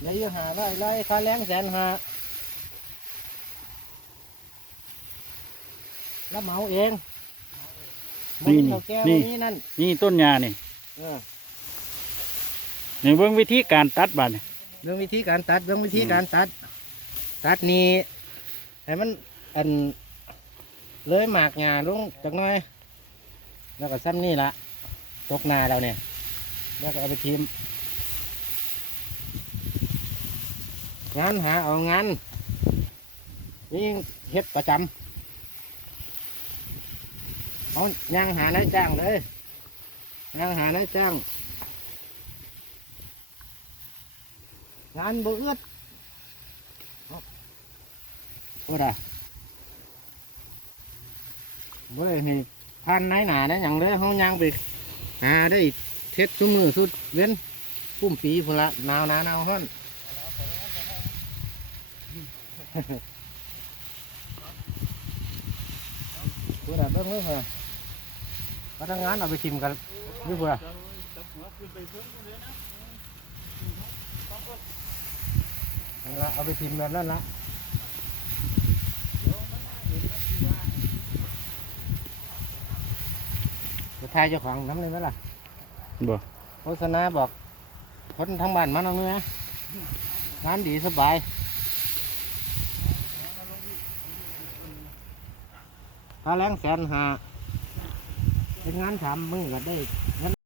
เหลืออยู่หาร้อยร้อยค่าแรงแสนหาแล้วเหมาเองนี่บ่มีเฒ่าแก่นี่ บ่มีนั่นนี่ต้นยานี่เออในเบื้องวิธีการตัดบาดนี่ เรื่องวิธีการตัดเรื่องวิธีอืม การตัด ตัดนี่ให้มันอันเลยหมากหญ้าลงจักหน่อย แล้วก็ซ้ำนี่ละตกนาเราเนี่ยแล้วก็เอาไปทิม งานหาเอางานนี่เฮ็ดประจำเอาย่างหานายจ้างเลยย่างหานายจ้าง งานบ่เอื้อดโอ้ดาเว้ยนี่พันไหนหนานะอย่างเลยเขาย่างไปหาได้เท็ดสุมือสุดเว้นปุ้มปีพุ่นละหนาวหนาหนาวฮ้อน พูดอะเบิ้งเบิ้งเหรอพนักงานเอาไปชิมกันนี่พูดอะนั่นละเอาไปชิมแบบนั้นละจะทายเจ้าของน้ำเลยไหมล่ะบ่โฆษณาบอกคนทั้งบ้านมันเอาเนื้องานดีสบาย ค่าแรงแสนหาเป็นงานทำมึงก็ได้